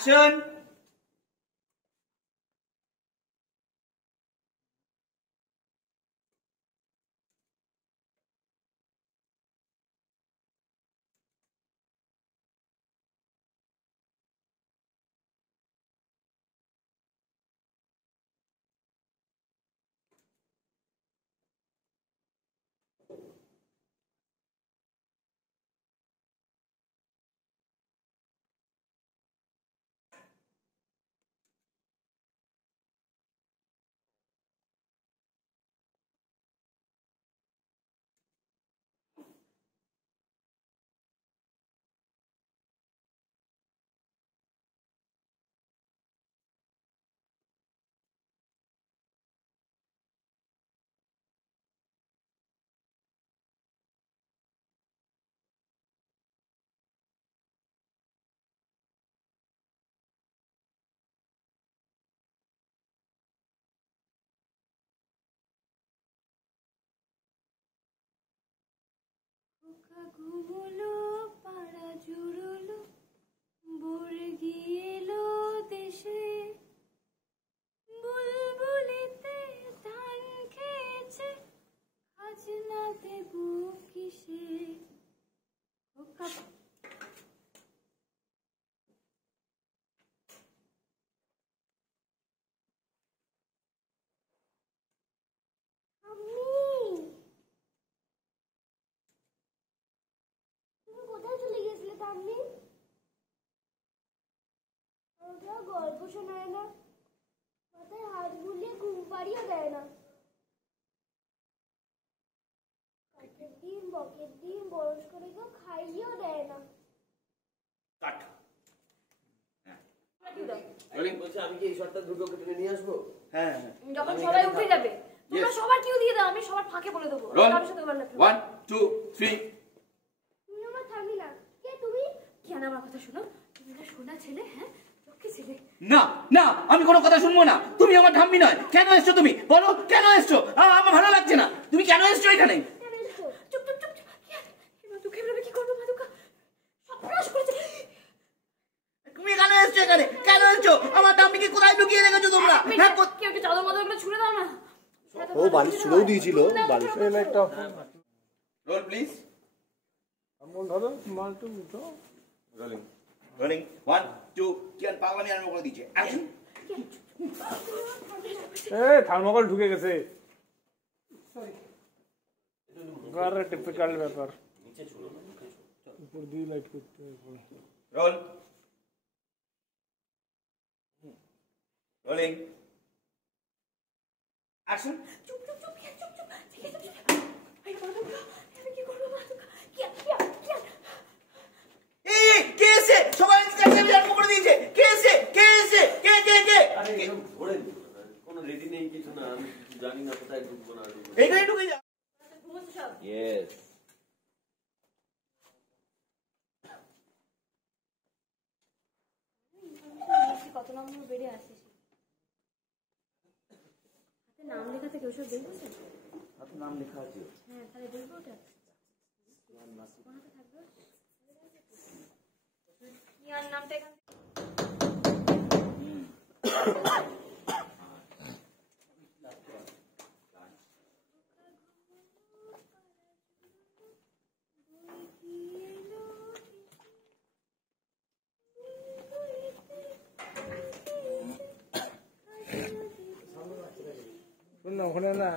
Action. ঘুমলো পাড়া জুড়লো বর্গি এলো দেশে বুলবুলিতে ধান খেয়েছে খাজনা দেব কিসে গল্প শোনায় না, মাথায় হাত বুলিয়ে ঘুম পাড়িয়ে দেয় না। কাঠের ডিম বকের ডিম বরস করে কেউ খাইয়েও দেয় না। আমি কি এই শর্টটা দ্রুত কেটে নিয়ে আসবো? হ্যাঁ, যখন সবাই উঠে যাবে তোমরা সবার কিউ দিয়ে দাও, আমি সবার ফাঁকে বলে দেবো। 1 2 3। তুমি আমার থামি না। কে তুমি? কেন আমার কথা শোনো? তুমি না শোনা ছেলে? হ্যাঁ না না, আমি কোনো কথা শুনবো না। তুমি আমার ঠাম্মি নয়। কেন এসছো তুমি? বলো কেন এসছো? আমার ভালো লাগছে না। তুমি কেন এসছো এখানে? চুপ চুপ চুপ। মাদুকা এভাবে কি করবো? মাদুকা সর্বনাশ করেছে। তুমি কেন এসছো এখানে? কেন এসছো? আমার ঠাম্মিকে কোথায় লুকিয়ে রেখেছো তোমরা? হ্যাঁ, কেউ একটু চাদর মাদর গুলো ছুঁড়ে দাও না। ও বালিশ ছুঁড়েও দিয়েছিল। বালিশে না একটা রোল প্লিজ। আমল ধরো মালটু উঠো। Rolling rolling 1 2। কিয়ান পাগলামি আরম্ভ করে দিয়েছে। অ্যাকশন। থার্মোকল ঢুকে গেছে। সরি টিপিক্যাল ব্যাপার। নিচে ছোড়ো না, উপর দিয়ে লাইট করতে হবে। Role rolling action. চুপ চুপ চুপ চুপ চুপ। এই মাদুকা আমি কি করবো? মাদুকা কিয়ান। এই কে এসে? সবাই স্ক্যান আরম্ভ করে দিয়েছে। কে এসে? কে এসে? কে কে কে? আরে এরকম ধরে কোনো রেডি নেই কিছু না। আমি জানি না কোথায় ঢুকবো না। এইখানে ঢুকে যা। ঘুমোচ্ছে সব। ইয়েস। কত নম্বর বেড়ে আসছে? হাতে নাম লেখা থেকে ওসব দেখবো? হাতে নাম লেখা আছে। হ্যাঁ, তাহলে দেখবো ওটা। থাকবে ইয়ার নামটা এখানে। ওখানে না